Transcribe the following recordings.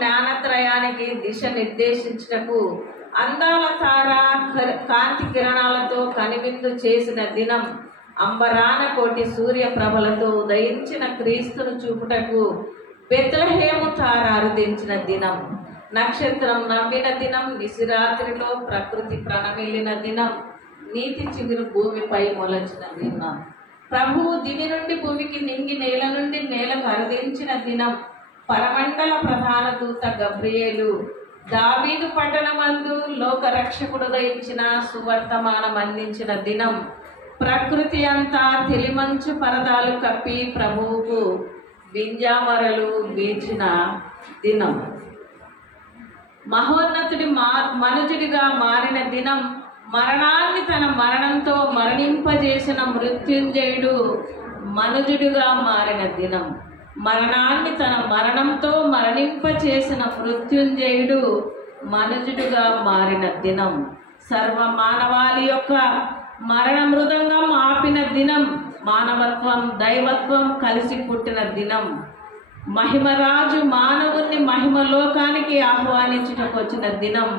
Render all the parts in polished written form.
జ్ఞానత్రయానికి దిశ నిర్దేశించుటకు అందాల తార కాంతి కిరణాలతో కనువిందు చేసిన దినం, అంబరాన కోటి సూర్య ప్రభలతో ఉదయించిన క్రీస్తును చూపుటకు బెత్లెహేము తార అరుదించిన దినం, నక్షత్రం నవ్విన దినం, నిశిరాత్రిలో ప్రకృతి ప్రణమిల్లిన దినం, నీతి చిగురు భూమిపై మొలచిన దినం, ప్రభువు దివి నుండి భూమికి నింగి నేల నుండి నేలకు అరుదించిన దినం, పరమండల ప్రధాన దూత గబ్రియేలు దావీదు పట్టణమందు లోక రక్షకుడు దయించిన సువర్తమానం అందించిన దినం, ప్రకృతి అంతా తెలిమంచు పరదాలు కప్పి ప్రభువుకు వింజామరలు వీచిన దినం, మహోన్నతుడి మనుజుడిగా మారిన దినం, మరణాన్ని తన మరణంతో మరణింపజేసిన మృత్యుంజయుడు మనుజుడిగా మారిన దినం, మరణాన్ని తన మరణంతో మరణింపచేసిన మృత్యుంజయుడు మనుజుడిగా మారిన దినం, సర్వ మానవాళి యొక్క మరణ మృదంగం ఆపిన దినం, మానవత్వం దైవత్వం కలిసి పుట్టిన దినం, మహిమరాజు మానవుని మహిమలోకానికి ఆహ్వానించుటకు వచ్చిన దినం,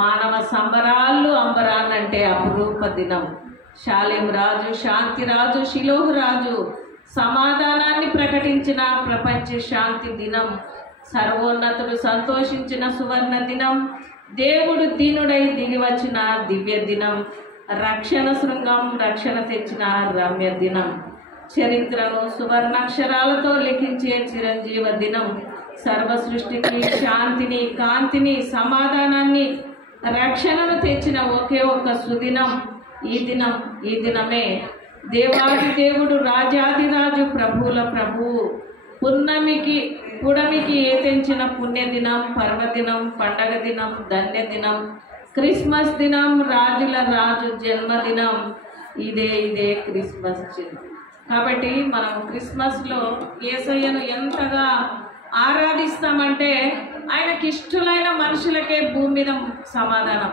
మానవ సంబరాలు అంబరాన్నంటే అపురూప దినం, షాలేం రాజు శాంతి రాజు షిలోహు రాజు సమాధానాన్ని ప్రకటించిన ప్రపంచ శాంతి దినం, సర్వోన్నతుడు సంతోషించిన సువర్ణ దినం, దేవుడు దీనుడై దిగి వచ్చిన దివ్య దినం, రక్షణ శృంగం రక్షణ తెచ్చిన రమ్య దినం, చరిత్రను సువర్ణాక్షరాలతో లిఖించే చిరంజీవ దినం, సర్వ సృష్టికి శాంతిని కాంతిని సమాధానాన్ని రక్షణను తెచ్చిన ఒకే ఒక్క సుదినం ఈ దినమే దేవాది దేవుడు రాజాదిరాజు ప్రభువుల ప్రభువు పుడమికి తెంచిన పుణ్యదినం, పర్వదినం, పండగ దినం, ధన్య దినం, క్రిస్మస్ దినం, రాజుల రాజు జన్మదినం, ఇదే క్రిస్మస్ చిహ్నం. కాబట్టి మనం క్రిస్మస్లో యేసయ్యను ఎంతగా ఆరాధిస్తామంటే ఆయనకి ఇష్టలైన మనుషులకే భూమి మీద సమాధానం.